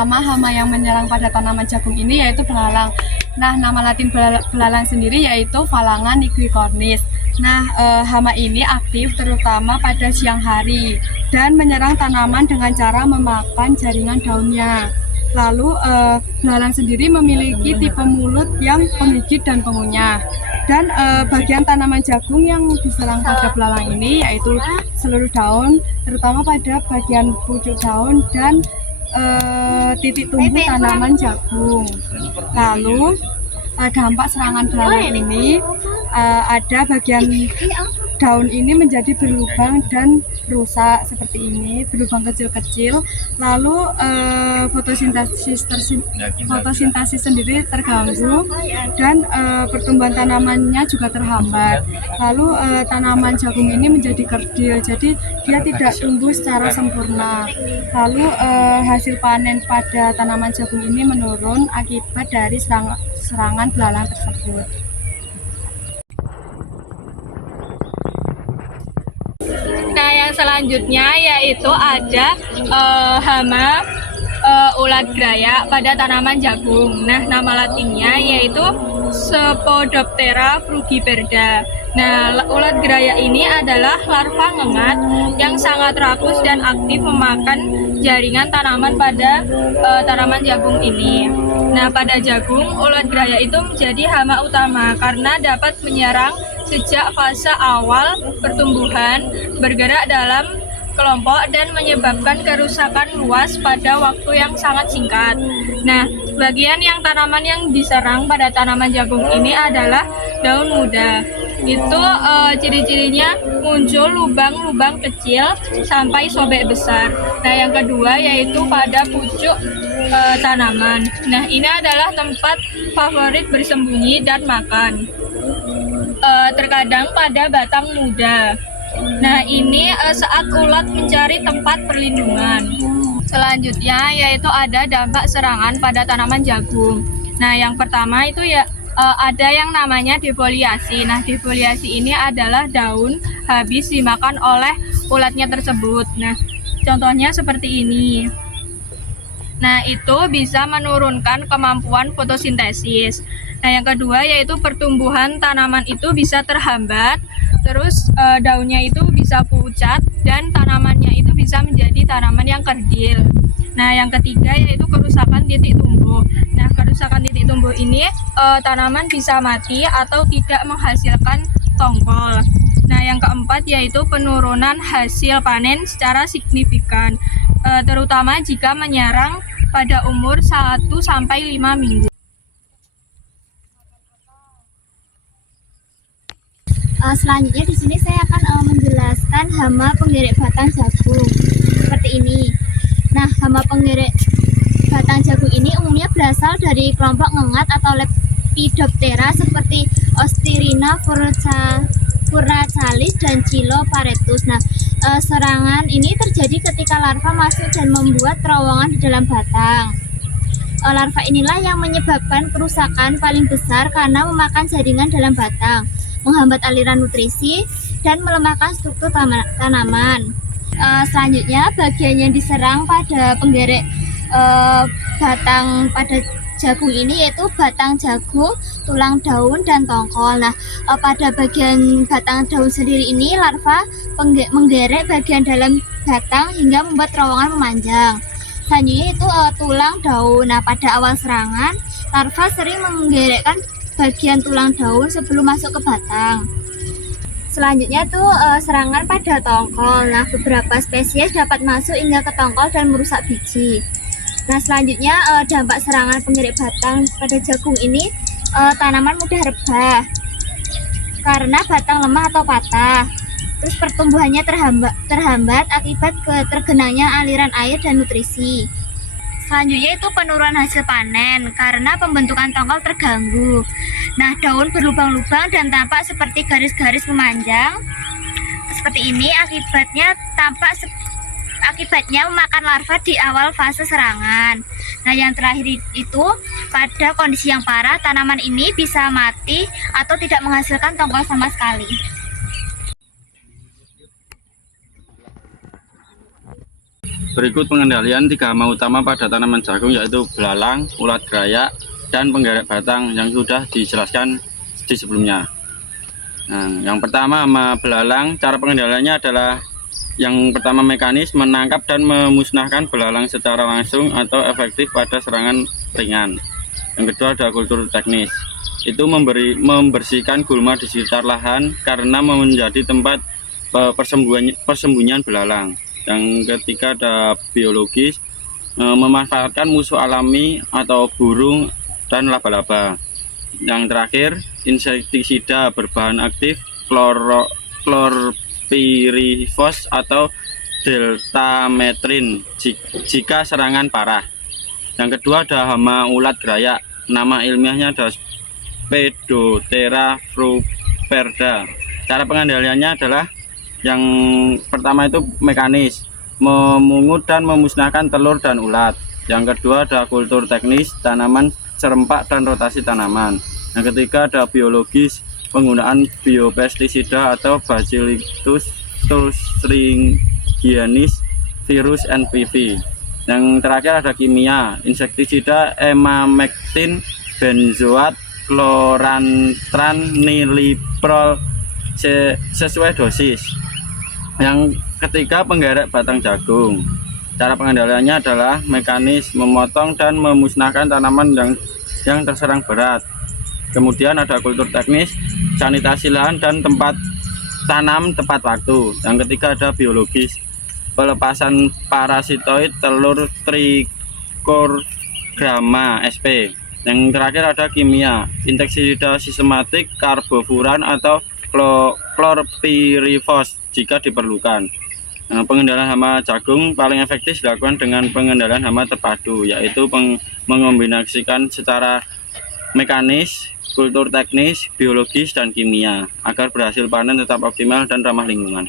terutama hama yang menyerang pada tanaman jagung ini yaitu belalang. Nah, nama latin belalang sendiri yaitu Phalangia nigricornis. Nah, hama ini aktif terutama pada siang hari dan menyerang tanaman dengan cara memakan jaringan daunnya. Lalu, belalang sendiri memiliki tipe mulut yang penggigit dan pengunyah. Dan bagian tanaman jagung yang diserang pada belalang ini yaitu seluruh daun, terutama pada bagian pucuk daun dan titik tumbuh tanaman jagung. Lalu, dampak serangan belalang ini ada bagian daun ini menjadi berlubang dan rusak seperti ini, berlubang kecil-kecil. Lalu fotosintesis sendiri terganggu dan pertumbuhan tanamannya juga terhambat. Lalu tanaman jagung ini menjadi kerdil, jadi dia tidak tumbuh secara sempurna. Lalu hasil panen pada tanaman jagung ini menurun akibat dari serangan belalang tersebut. Nah, yang selanjutnya yaitu ada hama ulat graya pada tanaman jagung. Nah, nama latinnya yaitu Spodoptera frugiperda. Nah, ulat graya ini adalah larva ngengat yang sangat rakus dan aktif memakan jaringan tanaman pada tanaman jagung ini. Nah, pada jagung, ulat graya itu menjadi hama utama karena dapat menyerang sejak fase awal pertumbuhan, bergerak dalam kelompok dan menyebabkan kerusakan luas pada waktu yang sangat singkat. Nah, bagian yang tanaman yang diserang pada tanaman jagung ini adalah daun muda. Itu ciri-cirinya muncul lubang-lubang kecil sampai sobek besar. Nah, yang kedua yaitu pada pucuk tanaman. Nah, ini adalah tempat favorit bersembunyi dan makan. Terkadang pada batang muda. Nah, ini saat ulat mencari tempat perlindungan. Selanjutnya yaitu ada dampak serangan pada tanaman jagung. Nah, yang pertama itu ya ada yang namanya defoliasi. Nah, defoliasi ini adalah daun habis dimakan oleh ulatnya tersebut. Nah, contohnya seperti ini. Nah, itu bisa menurunkan kemampuan fotosintesis. Nah, yang kedua yaitu pertumbuhan tanaman itu bisa terhambat, terus daunnya itu bisa pucat dan tanamannya itu bisa menjadi tanaman yang kerdil. Nah, yang ketiga yaitu kerusakan titik tumbuh. Nah, kerusakan titik tumbuh ini tanaman bisa mati atau tidak menghasilkan tongkol. Nah, yang keempat yaitu penurunan hasil panen secara signifikan, terutama jika menyerang pada umur 1-5 minggu. Selanjutnya di sini saya akan menjelaskan hama penggerek batang jagung seperti ini. Nah, hama penggerek batang jagung ini umumnya berasal dari kelompok ngengat atau Lepidoptera seperti Ostrina furnacalis dan Chiloparetus. Nah, serangan ini terjadi ketika larva masuk dan membuat terowongan di dalam batang. Larva inilah yang menyebabkan kerusakan paling besar karena memakan jaringan dalam batang, menghambat aliran nutrisi, dan melemahkan struktur tanaman. Selanjutnya, bagian yang diserang pada penggerek batang pada jagung ini yaitu batang jagung, tulang daun, dan tongkol. Nah, pada bagian batang daun sendiri ini larva menggerek bagian dalam batang hingga membuat terowongan memanjang. Selanjutnya itu tulang daun. Nah, pada awal serangan, larva sering menggerekkan bagian tulang daun sebelum masuk ke batang. Selanjutnya itu serangan pada tongkol. Nah, beberapa spesies dapat masuk hingga ke tongkol dan merusak biji. Nah, selanjutnya dampak serangan penggerek batang pada jagung ini, tanaman mudah rebah karena batang lemah atau patah. Terus pertumbuhannya terhambat akibat tergenangnya aliran air dan nutrisi. Selanjutnya itu penurunan hasil panen karena pembentukan tongkol terganggu. Nah, daun berlubang-lubang dan tampak seperti garis-garis memanjang. Seperti ini akibatnya memakan larva di awal fase serangan. Nah, yang terakhir itu pada kondisi yang parah, tanaman ini bisa mati atau tidak menghasilkan tongkol sama sekali. Berikut pengendalian 3 hama utama pada tanaman jagung, yaitu belalang, ulat gerayak, dan penggerek batang yang sudah dijelaskan di sebelumnya. Nah, yang pertama hama belalang, cara pengendaliannya adalah yang pertama mekanis, menangkap dan memusnahkan belalang secara langsung atau efektif pada serangan ringan. Yang kedua ada kultur teknis, itu membersihkan gulma di sekitar lahan karena menjadi tempat persembunyian belalang. Yang ketiga ada biologis, memanfaatkan musuh alami atau burung dan laba-laba. Yang terakhir insektisida berbahan aktif chlorpyrifos atau deltametrin jika serangan parah. Yang kedua ada hama ulat gerayak, nama ilmiahnya ada Pedotera fruperda. Cara pengendaliannya adalah yang pertama itu mekanis, memungut dan memusnahkan telur dan ulat. Yang kedua ada kultur teknis, tanaman serempak dan rotasi tanaman. Yang ketiga ada biologis, penggunaan biopestisida atau Bacillus thuringiensis virus NPV. Yang terakhir ada kimia, insektisida emamectin, benzoat, klorantran, niliprol sesuai dosis. Yang ketiga penggerek batang jagung. Cara pengendaliannya adalah mekanis, memotong dan memusnahkan tanaman yang terserang berat. Kemudian ada kultur teknis, sanitasi lahan dan tempat tanam tepat waktu. Yang ketiga ada biologis, pelepasan parasitoid telur Trichogramma sp. Yang terakhir ada kimia, insektisida sistematik, karbofuran atau chlorpyrifos jika diperlukan. Nah, pengendalian hama jagung paling efektif dilakukan dengan pengendalian hama terpadu, yaitu mengombinasikan secara mekanis, kultur teknis, biologis, dan kimia agar berhasil panen tetap optimal dan ramah lingkungan.